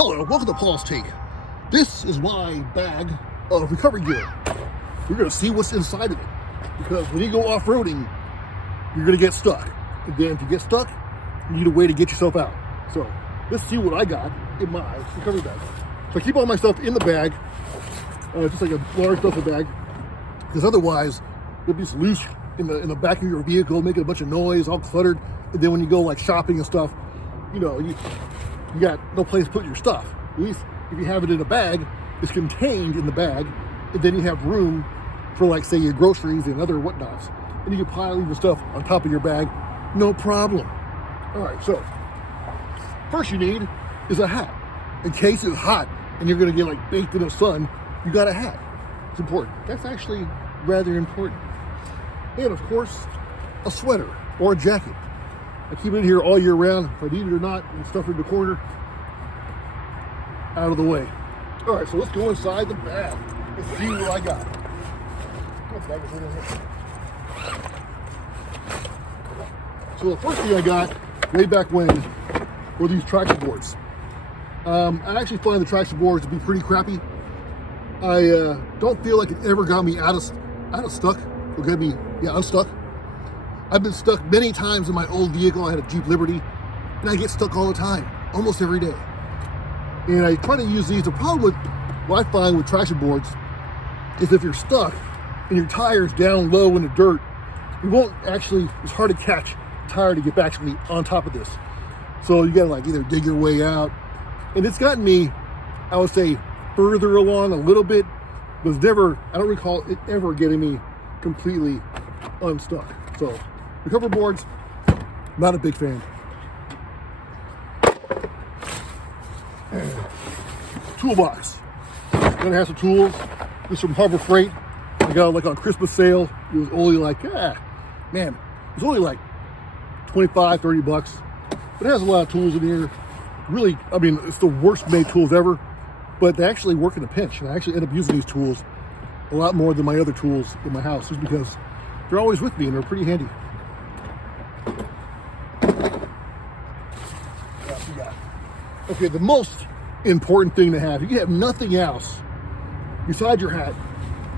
Hello, welcome to Paul's Take. This is my bag of recovery gear. We're going to see what's inside of it. Because when you go off-roading, you're going to get stuck. And then if you get stuck, you need a way to get yourself out. So let's see what I got in my recovery bag. So I keep all my stuff in the bag, just like a large duffel bag, because otherwise it'll be just loose in the back of your vehicle, making a bunch of noise, all cluttered. And then when you go like shopping and stuff, you know, you got no place to put your stuff. At least if you have it in a bag, it's contained in the bag, and then you have room for, like, say, your groceries and other whatnots. And you can pile your stuff on top of your bag, no problem. All right, so first you need is a hat. In case it's hot and you're gonna get like baked in the sun, you got a hat. It's important. That's actually rather important. And of course, a sweater or a jacket. I keep it in here all year round. If I need it or not, and stuff in the corner, out of the way. All right, so let's go inside the bag and see what I got. So the first thing I got way back when were these traction boards. I actually find the traction boards to be pretty crappy. I don't feel like it ever got me out of stuck. Or got me unstuck. I've been stuck many times in my old vehicle. I had a Jeep Liberty, and I get stuck all the time, almost every day. And I try to use these. The problem with what I find with traction boards is if you're stuck and your tire's down low in the dirt, you won't actually, it's hard to catch the tire to get actually on top of this. So you gotta like either dig your way out. And it's gotten me, I would say, further along a little bit, but it's never, I don't recall it ever getting me completely unstuck. So recovery boards, not a big fan. Toolbox. Gonna have some tools. This is from Harbor Freight. I got it like on Christmas sale. It was only like, man, it was only like 25, 30 bucks. But it has a lot of tools in here. Really, I mean, it's the worst made tools ever, but they actually work in a pinch. And I actually end up using these tools a lot more than my other tools in my house, just because they're always with me and they're pretty handy. Okay, the most important thing to have, if you have nothing else besides your hat,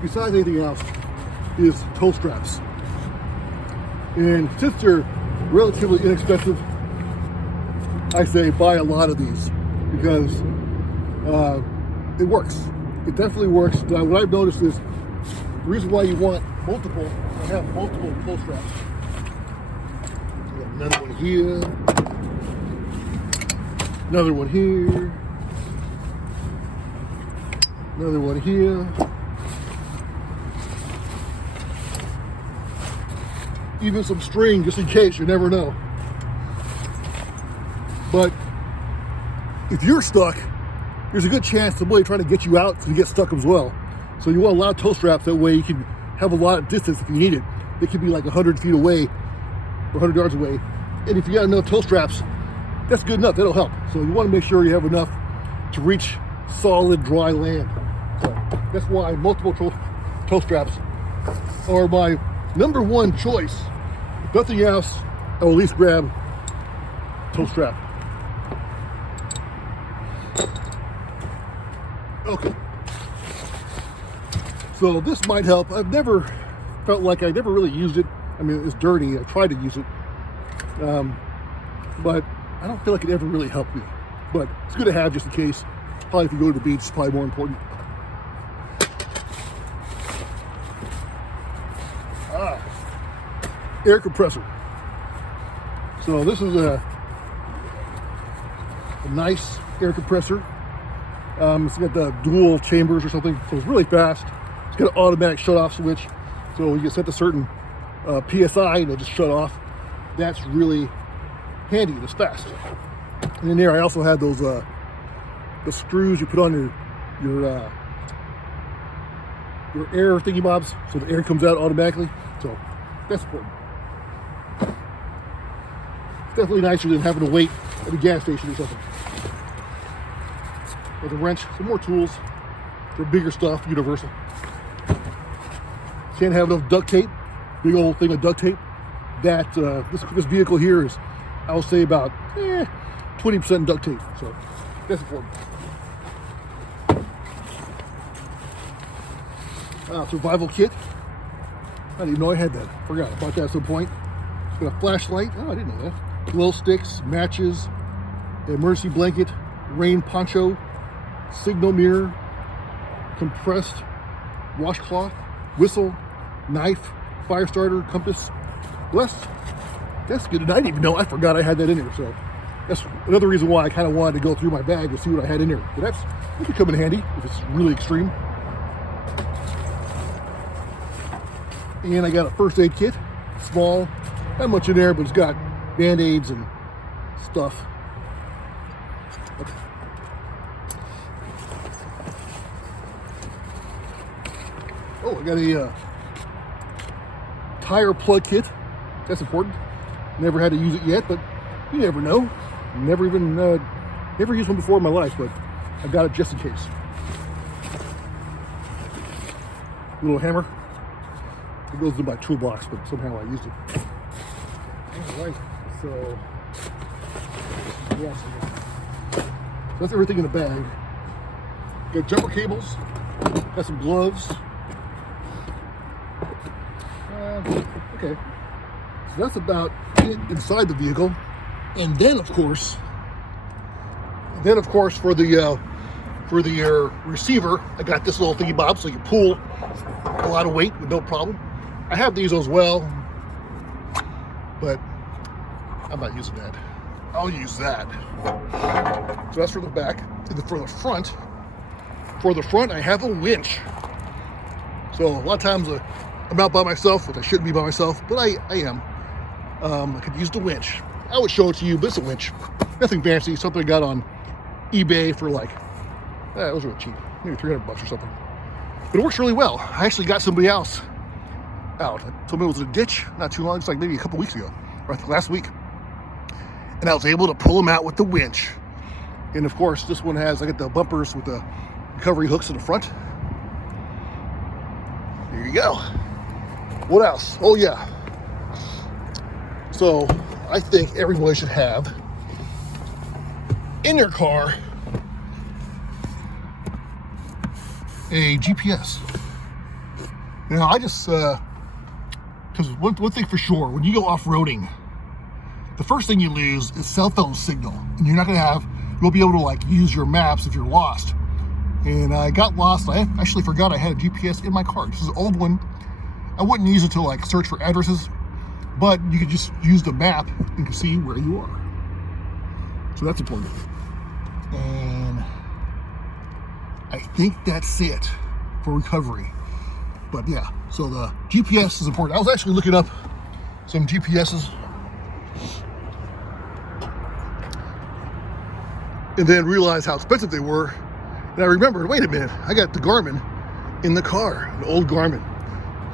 besides anything else, is toe straps. And since they're relatively inexpensive, I say buy a lot of these because it works. It definitely works. Now, what I've noticed is the reason why you want multiple, I have multiple toe straps. We got another one here, another one here, another one here. Even some string just in case, you never know. But if you're stuck, there's a good chance somebody trying to get you out to get stuck as well. So you want a lot of toe straps, that way you can have a lot of distance if you need it. They could be like 100 feet away, or 100 yards away. And if you got enough toe straps, that's good enough, that'll help. So you want to make sure you have enough to reach solid dry land. So that's why multiple toe straps are my number one choice. If nothing else, I will at least grab toe strap. Okay. So this might help. I've never felt like I never really used it. I mean, it's dirty. I tried to use it. But I don't feel like it ever really helped me. But it's good to have just in case. Probably if you go to the beach, it's probably more important. Air compressor. So this is a nice air compressor. It's got the dual chambers or something, so it's really fast. It's got an automatic shut-off switch, so you can set the certain PSI and it'll just shut off. That's really handy. It's fast. And in there, I also had those the screws you put on your air thingy bobs, so the air comes out automatically. So that's important. It's definitely nicer than having to wait at a gas station or something. With a wrench, some more tools for bigger stuff, universal. Can't have enough duct tape, big old thing of duct tape. That this vehicle here is, I will say, about 20% duct tape. So that's important. survival kit. I didn't even know I had that. Forgot about that at some point. Got a flashlight. Oh, I didn't know that. Glow sticks, matches, emergency blanket, rain poncho, signal mirror, compressed washcloth, whistle, knife, fire starter, compass. That's good. And I didn't even know. I forgot I had that in there. So that's another reason why I kind of wanted to go through my bag to see what I had in there. But that could come in handy if it's really extreme. And I got a first aid kit, small, not much in there, but it's got band-aids and stuff. Okay. Oh, I got a tire plug kit. That's important. Never had to use it yet, but you never know. Never used one before in my life, but I got it just in case. Little hammer. It goes in my toolbox, but somehow I used it. All right, so that's everything in the bag. Got jumper cables. Got some gloves. Okay, so that's about it inside the vehicle. And then, of course, for the receiver, I got this little thingy bob, so you pull a lot of weight with no problem. I have these as well, but I'm not using that. I'll use that. So that's for the back. And for the front, I have a winch. So a lot of times I'm out by myself, which I shouldn't be by myself, but I am. I could use the winch. I would show it to you, but it's a winch. Nothing fancy, something I got on eBay for like, it was really cheap, maybe $300 or something. But it works really well. I actually got somebody else out. Somebody was in a ditch not too long, just like maybe a couple weeks ago, or I think last week. And I was able to pull him out with the winch. And of course, this one I got the bumpers with the recovery hooks in the front. There you go. What else? Oh yeah. So I think everyone should have in their car a GPS. Now I just, because one thing for sure, when you go off-roading, the first thing you lose is cell phone signal. And you're not gonna you'll be able to like use your maps if you're lost. And I got lost. I actually forgot I had a GPS in my car. This is an old one. I wouldn't use it to like search for addresses, but you could just use the map and you can see where you are. So that's important. And I think that's it for recovery. But yeah, so the GPS is important. I was actually looking up some GPSs and then realized how expensive they were. And I remembered, wait a minute, I got the Garmin in the car, an old Garmin.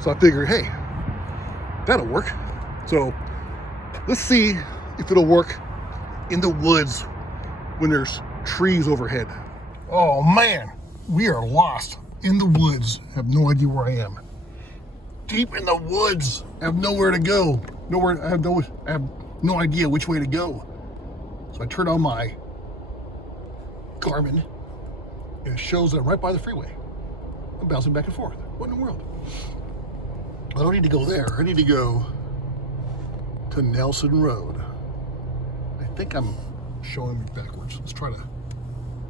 So I figured, hey, that'll work. So let's see if it'll work in the woods when there's trees overhead. Oh man, we are lost in the woods. I have no idea where I am. Deep in the woods. I have nowhere to go. I have no idea which way to go. So I turn on my Garmin and it shows that I'm right by the freeway. I'm bouncing back and forth. What in the world? I don't need to go there. I need to go to Nelson Road. I think I'm showing me backwards. Let's try to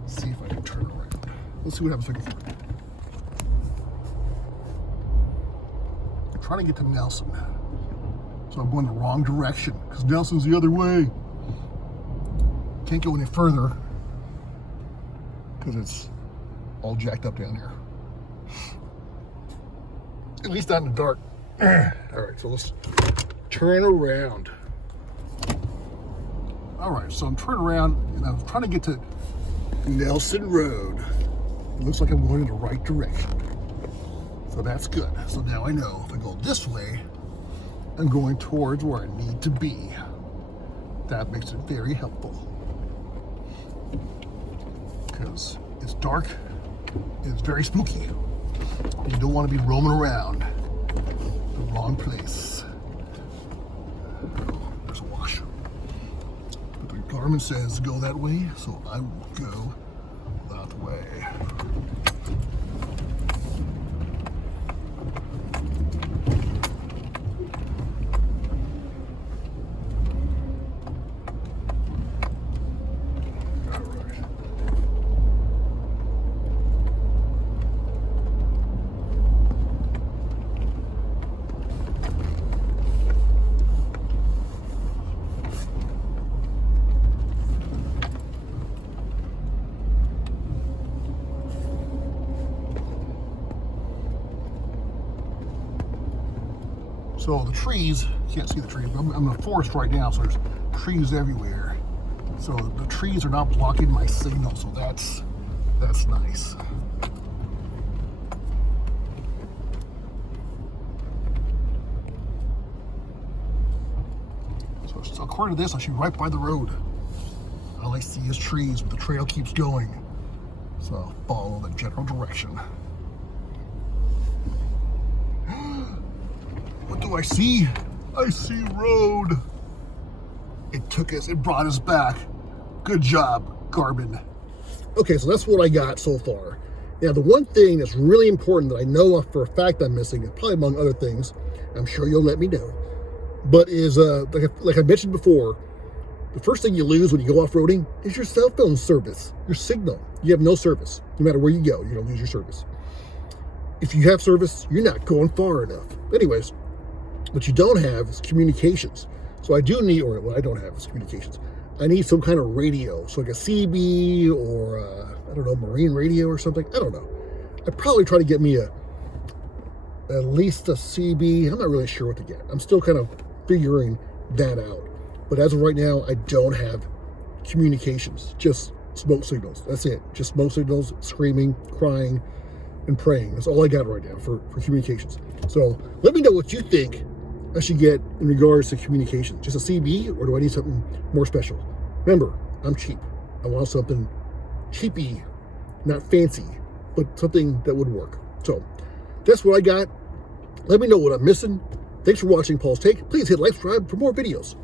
see if I can turn around. Let's see what happens if I can. I'm trying to get to Nelson. So I'm going the wrong direction because Nelson's the other way. Can't go any further because it's all jacked up down here. At least not in the dark. All right, so let's turn around. All right, so I'm turning around and I'm trying to get to Nelson Road. It looks like I'm going in the right direction. So that's good. So now I know if I go this way, I'm going towards where I need to be. That makes it very helpful. Because it's dark and it's very spooky. You don't want to be roaming around the wrong place. Oh, there's a wash. But the Garmin says go that way, so I will go that way. So the trees, you can't see the trees, but I'm in a forest right now, so there's trees everywhere. So the trees are not blocking my signal, so that's nice. So according to this, I should be right by the road. All I see is trees, but the trail keeps going. So I'll follow the general direction. What do I see? I see road. It brought us back. Good job, Garmin. Okay, so that's what I got so far. Now, the one thing that's really important that I know for a fact I'm missing, and probably among other things, I'm sure you'll let me know, but is, like I mentioned before, the first thing you lose when you go off-roading is your cell phone service, your signal. You have no service. No matter where you go, you're going to lose your service. If you have service, you're not going far enough. Anyways, what you don't have is communications. So I do need, or what I don't have is communications. I need some kind of radio, so like a CB or I don't know, marine radio or something. I don't know. I'd probably try to get me at least a CB. I'm not really sure what to get. I'm still kind of figuring that out. But as of right now, I don't have communications, just smoke signals. That's it. Just smoke signals, screaming, crying, and praying. That's all I got right now for communications. So let me know what you think I should get in regards to communication. Just a CB, or do I need something more special? Remember, I'm cheap. I want something cheapy, not fancy, but something that would work. So that's what I got. Let me know what I'm missing. Thanks for watching Paul's Take. Please hit like, subscribe for more videos.